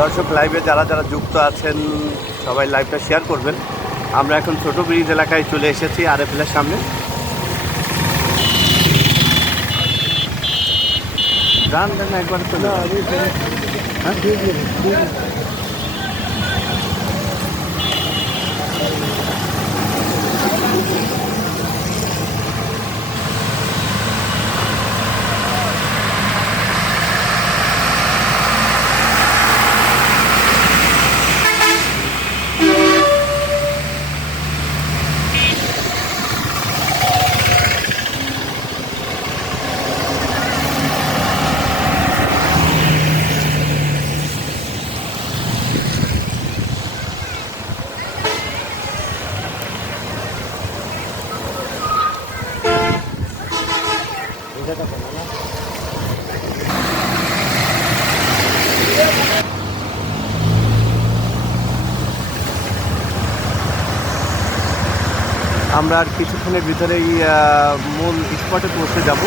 দর্শক লাইভে যারা যারা যুক্ত আছেন, সবাই লাইভটা শেয়ার করবেন। আমরা এখন ছোটো ব্রিজ এলাকায় চলে এসেছি আর এর সামনে। গান দেন একবার চলে হ্যাঁ? আমরা আর কিছুক্ষণের ভিতরেই মূল স্পটে পৌঁছে যাব।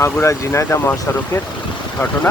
মাগুরা ঝিনাইদা মহাসড়কের ঘটনা।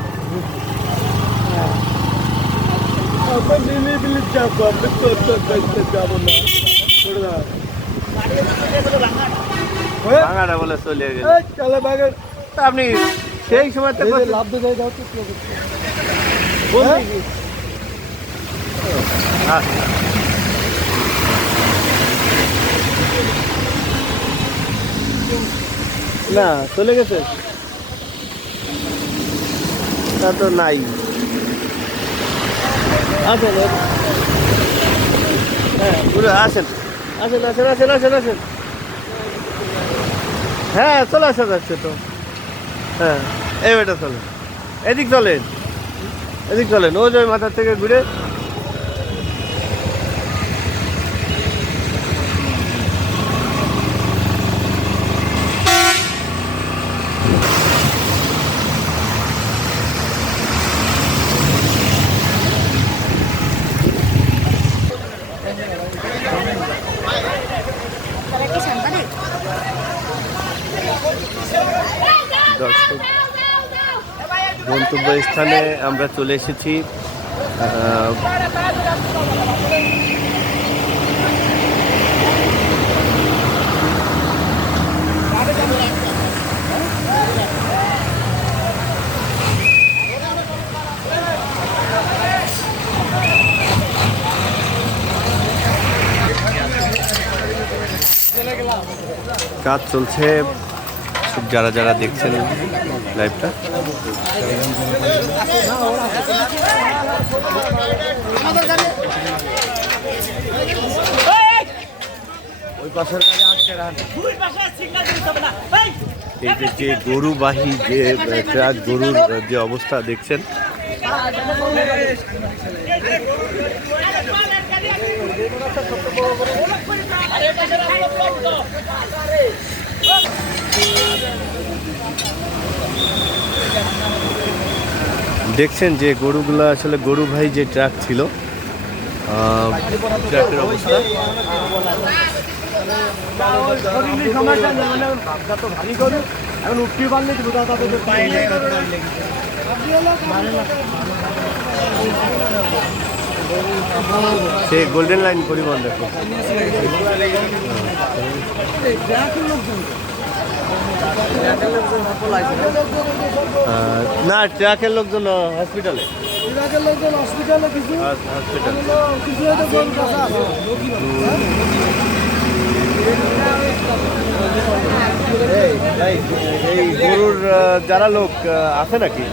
ভাঙাটা বলে চলে গেল। আপনি সেই সময় লাভ দিয়ে দাও? আচ্ছা। না চলে গেছে? তা তো নাই। আসেন হ্যাঁ। আসেন। আসেন আসেন আসেন আসেন আসেন। হ্যাঁ চলে আসা যাচ্ছে তো। হ্যাঁ এই বেটা চলেন। এদিক চলেন। এদিক চলেন। ওই যে মাথার থেকে ঘুরে দর্শক গন্তব্য স্থানে আমরা চলে এসেছি কাজ চলছে। যারা যারা দেখছেন লাইভটা। এই যে যে গরুবাহী যে ট্রাক গরুর যে অবস্থা দেখছেন। দেখছেন যে গরুগুলো আসলে গরু ভাই যে ট্রাক ছিল অবস্থা। সে গোল্ডেন লাইন পরিবহন দেখো। না ট্রাকের লোকজন হসপিটালে এই গরুর যারা লোক আছে নাকি?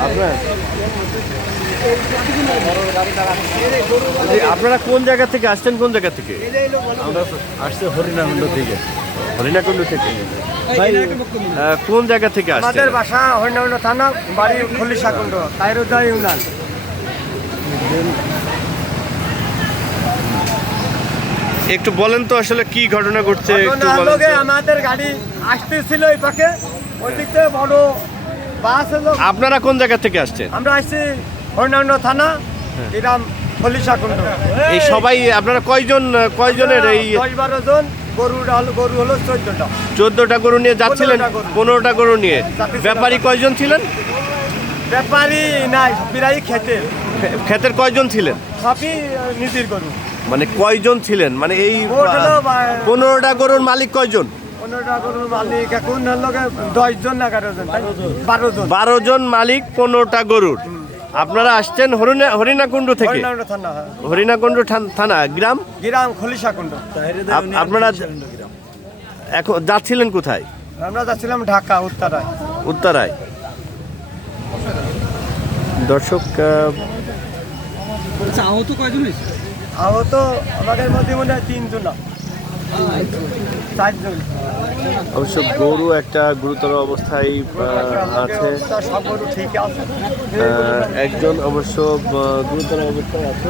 আপনার? আপনারা কোন জায়গা থেকে আসছেন কোন জায়গা থেকে? আমরা আসছে হরিণাকুণ্ড থেকে। হরিণাকুণ্ড থেকে। কোন জায়গা থেকে আমাদের বাসা হরিণাকুণ্ড থানা বাড়ি খলিশাকুণ্ড তাইরুদ্দা ইউনিয়ন। একটু বলেন তো আসলে কি ঘটনা ঘটছে। আমাদের গাড়ি আসতেছিল এই পাকে ওই দিক থেকে বড় বাস আপনারা কোন জায়গা থেকে আসছেন? আমরা আসছি হরিণাকুণ্ড থানা গ্রাম খলিশাকুণ্ড এই সবাই আপনারা কয়জন কয়জনের এই দশ বারো জন গরু হলো গরু হলো চোদ্দটা। চোদ্দটা গরু নিয়ে যাচ্ছিলেন পনেরোটা গরু। নিয়ে। ব্যাপারী কয়জন ছিলেন? ব্যাপারী নাই বিরাই খেতে। ক্ষেতের কয়জন ছিলেন? সবই নিজের গরু। মানে কয়জন ছিলেন? মানে এই পনেরোটা গরুর মালিক কয়জন? পনেরোটা গরুর মালিক এখন লোকে দশ জন না এগারো জন বারো জন। বারো জন মালিক পনেরোটা গরুর। আপনারা আসছেন হরিণা হরিণাকুণ্ড থেকে। হরিণাকুণ্ড থানা হ্যাঁ। থান- থানা গ্রাম? গ্রাম খলিশাকুণ্ড। আপনারা এখন যাচ্ছিলেন কোথায়? আমরা যাচ্ছিলাম ঢাকা উত্তরায়। উত্তরায়। দর্শক আহত কয়জন আহত আমাদের মধ্যে মনে হয় তিনজন অবশ্য গরু একটা গুরুতর অবস্থায় আছে। একজন অবশ্য গুরুতর অবস্থায় আছে।